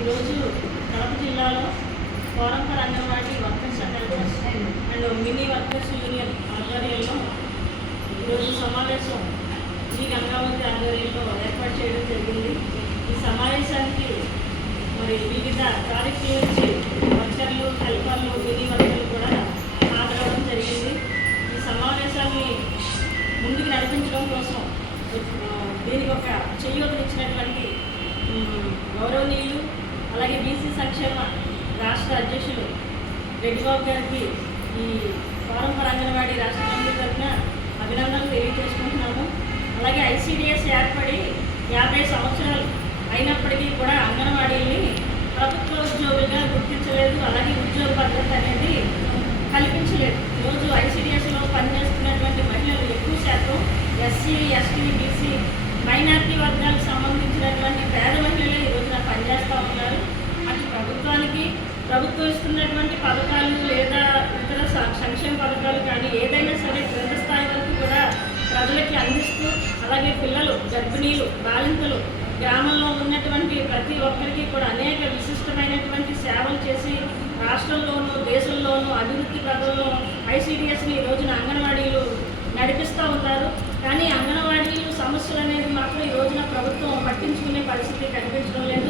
ఈరోజు కడప జిల్లాలో forum for anganwadi workers and helpers and mini workers union ఆధ్వర్యంలో ఈరోజు సమావేశం ఈ గంగావతి ఆధ్వర్యంలో ఏర్పాటు చేయడం జరిగింది. ఈ సమావేశానికి మరి వివిధ ప్రాజెక్టుల నుంచి వర్కర్లు, హెల్పర్లు, మినీ వర్కర్లు కూడా హాజరవడం జరిగింది. ఈ సమావేశాన్ని ముందుకు నడిపించడం కోసం దీనికి ఒక చేయూతనిచ్చినటువంటి గౌరవనీయులు అలాగే బీసీ సంక్షేమ రాష్ట్ర అధ్యక్షులు రెడ్డిబాబు గారికి ఈ ఫోరం ఫర్ అంగన్వాడీ రాష్ట్ర కమిటీ తరఫున అభినందనలు తెలియజేసుకుంటున్నాము. అలాగే ఐసీడీఎస్ ఏర్పడి 50 సంవత్సరాలు అయినప్పటికీ కూడా అంగన్వాడీని ప్రభుత్వ ఉద్యోగులుగా గుర్తించలేదు, అలాగే ఉద్యోగ భద్రత అనేది కల్పించలేదు. ఈరోజు ఐసీడీఎస్లో పనిచేస్తున్నటువంటి మహిళలు ఎక్కువ శాతం ఎస్సీ, ఎస్టీ, బీసీ, మైనార్టీ వర్గాలకు సంబంధించినటువంటి పేద మహిళలే ఈరోజున పనిచేస్తూ ఉన్నారు. అటు ప్రభుత్వం ఇస్తున్నటువంటి పథకాలు లేదా ఇతర సంక్షేమ పథకాలు కానీ ఏదైనా సరే క్రింద స్థాయి వరకు కూడా ప్రజలకి అందిస్తూ, అలాగే పిల్లలు, గర్భిణీలు, బాలింతలు, గ్రామంలో ఉన్నటువంటి ప్రతి ఒక్కరికి కూడా అనేక విశిష్టమైనటువంటి సేవలు చేసి రాష్ట్రంలోనూ దేశంలోనూ అభివృద్ధి పదంలో ఐసీడీఎస్ని ఈ రోజున అంగన్వాడీలు నడిపిస్తూ ఉన్నారు. కానీ అంగన్వాడీలు సమస్యలు అనేది మాత్రం ఈ రోజున ప్రభుత్వం పట్టించుకునే పరిస్థితి కనిపించడం లేదు.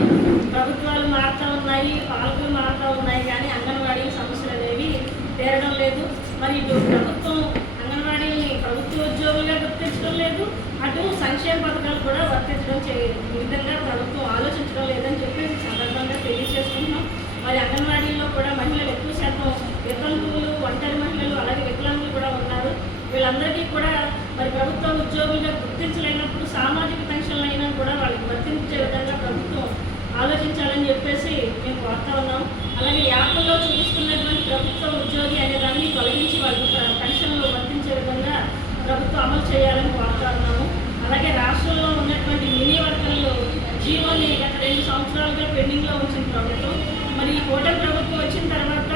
ప్రభుత్వాలు మారుతూ ఉన్నాయి, పాలకులు మారుతూ ఉన్నాయి, కానీ అంగన్వాడీల సమస్యలు అనేవి తీరడం లేదు. మరి ఇటు ప్రభుత్వం అంగన్వాడీని ప్రభుత్వ ఉద్యోగులుగా గుర్తించడం లేదు, అటు సంక్షేమ పథకాలు కూడా వర్తించడం విధంగా ప్రభుత్వం ఆలోచించడం లేదని చెప్పేసి సందర్భంగా తెలియజేస్తున్నాం. మరి అంగన్వాడీల్లో కూడా మహిళలు ఎక్కువ శాతం వితంతువులు, ఒంటరి మహిళలు, అలాగే వికలాంగులు కూడా ఉన్నారు. వీళ్ళందరికీ కూడా మరి ప్రభుత్వ ఉద్యోగులుగా గుర్తించలేనప్పుడు సామాజిక పెన్షన్లు అయినా కూడా వాళ్ళకి వర్తించే విధంగా ప్రభుత్వం ఆలోచించాలని చెప్పేసి మేము కోరుతా ఉన్నాం. అలాగే యాప్లో చూపిస్తున్నటువంటి ప్రభుత్వ ఉద్యోగి అనే దాన్ని తొలగించి వాళ్ళకి పెన్షన్లు వర్తించే విధంగా ప్రభుత్వం అమలు చేయాలని కోరుతా ఉన్నాము. అలాగే రాష్ట్రంలో ఉన్నటువంటి మినీ వర్కర్లు జీవోని గత 2 సంవత్సరాలుగా పెండింగ్లో ఉంచిన ప్రభుత్వం, మరి ఈ కూటమి ప్రభుత్వం వచ్చిన తర్వాత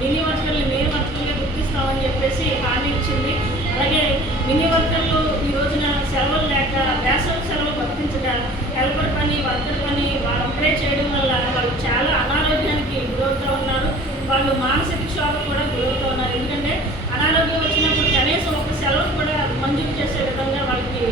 మినీ వర్కర్లు మెయిన్ వర్కర్లుగా గుర్తిస్తామని చెప్పేసి హామీ ఇచ్చింది. అలాగే మినీ వర్కర్లు ఈ రోజున సెలవులు లేక వేసవి సెలవులు వర్తించక హెల్పర్ పని, వర్కర్ పని వాళ్ళు అప్లై చేయడం వల్ల వాళ్ళు చాలా అనారోగ్యానికి గురవుతూ ఉన్నారు. వాళ్ళు మానసిక క్షోభ కూడా గురవుతూ ఉన్నారు. ఎందుకంటే అనారోగ్యం వచ్చినప్పుడు కనీసం ఒక సెలవు కూడా మంజూరు చేసే విధంగా వాళ్ళకి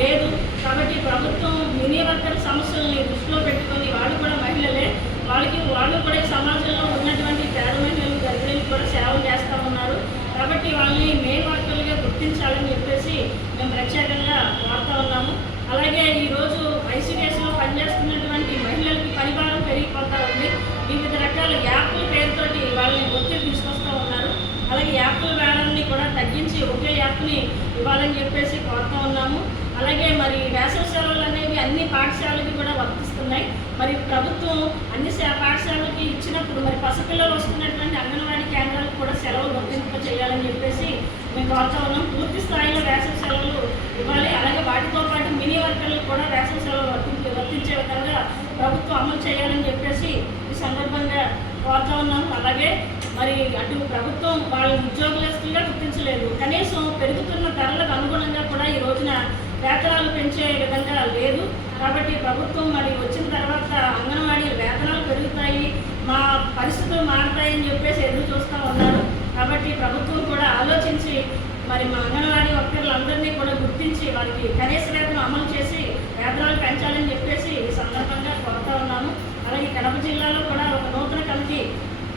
లేదు. కాబట్టి ప్రభుత్వం మినీ వర్కర్ సమస్యల్ని దృష్టిలో పెట్టుకొని వాళ్ళు కూడా మహిళలే, వాళ్ళు కూడా ఈ సమాజంలో ఉన్నటువంటి పేద మహిళలు, గర్భిణీలు కూడా సేవలు చేస్తూ ఉన్నారు. కాబట్టి వాళ్ళని మెయిన్ వర్కర్లుగా గుర్తించాలని చెప్పేసి మేము ప్రత్యేకంగా కోరుతూ ఉన్నాము. అలాగే ఈరోజు ఐసీడీఎస్లో పనిచేస్తున్నటువంటి మహిళలకి పనిభారం పెరిగిపోతూ ఉంది. వివిధ రకాల యాప్ల పేరుతోటి వాళ్ళని ఒత్తిడి తీసుకొస్తూ ఉన్నారు. అలాగే యాప్ల వేళాన్ని కూడా తగ్గించి ఒకే యాప్ని ఇవ్వాలని చెప్పేసి కోరుతూ ఉన్నాము. అలాగే మరి వేసవి సెలవులు అనేవి అన్ని పాఠశాలకి కూడా వర్తిస్తున్నాయి. మరి ప్రభుత్వం అన్ని పాఠశాలకి ఇచ్చినప్పుడు మరి పసిపిల్లలు వస్తున్నటువంటి అంగన్వాడీ కేంద్రాలకు కూడా సెలవులు వర్తింప చేయాలని చెప్పేసి మేము కోరుతా ఉన్నాం. పూర్తి స్థాయిలో వేసవి సెలవులు ఇవ్వాలి. అలాగే వాటితో పాటు మినీ వర్కర్లకు కూడా వేసవి సెలవులు వర్తించే విధంగా ప్రభుత్వం అమలు చేయాలని చెప్పేసి ఈ సందర్భంగా కోరుతా ఉన్నాం. అలాగే మరి అటు ప్రభుత్వం వాళ్ళ ఉద్యోగస్తులుగా గుర్తించలేదు, కనీసం పెరుగుతున్న ధరలకు అనుగుణంగా కూడా ఈ రోజున వేతనాలు పెంచే విధంగా లేదు. కాబట్టి ప్రభుత్వం మరి వచ్చిన తర్వాత అంగన్వాడీ వేతనాలు పెరుగుతాయి, మా పరిస్థితులు మారుతాయని చెప్పేసి ఎదురు చూస్తూ ఉన్నారు. కాబట్టి ప్రభుత్వం కూడా ఆలోచించి మరి మా అంగన్వాడీ వర్కర్లందరినీ కూడా గుర్తించి వారికి కనీస వేతనం అమలు చేసి వేతనాలు పెంచాలని చెప్పేసి ఈ సందర్భంగా కోరుతా ఉన్నాము. అలాగే కడప జిల్లాలో కూడా ఒక నూతన committee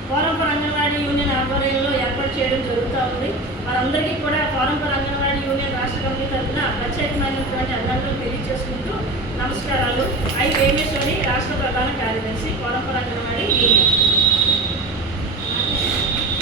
forum for anganwadi union ఆధ్వర్యంలో ఏర్పాటు చేయడం జరుగుతూ ఉంది. వారందరికీ కూడా ఫోరం ఫర్ అంగన్వాడీ యూనియన్ రాష్ట్ర కమిటీ తరఫున ప్రత్యేకమైనటువంటి అభినందనలు తెలియజేసుకుంటూ నమస్కారాలు. ఐ వేమేశ్వరి, రాష్ట్ర ప్రధాన కార్యదర్శి.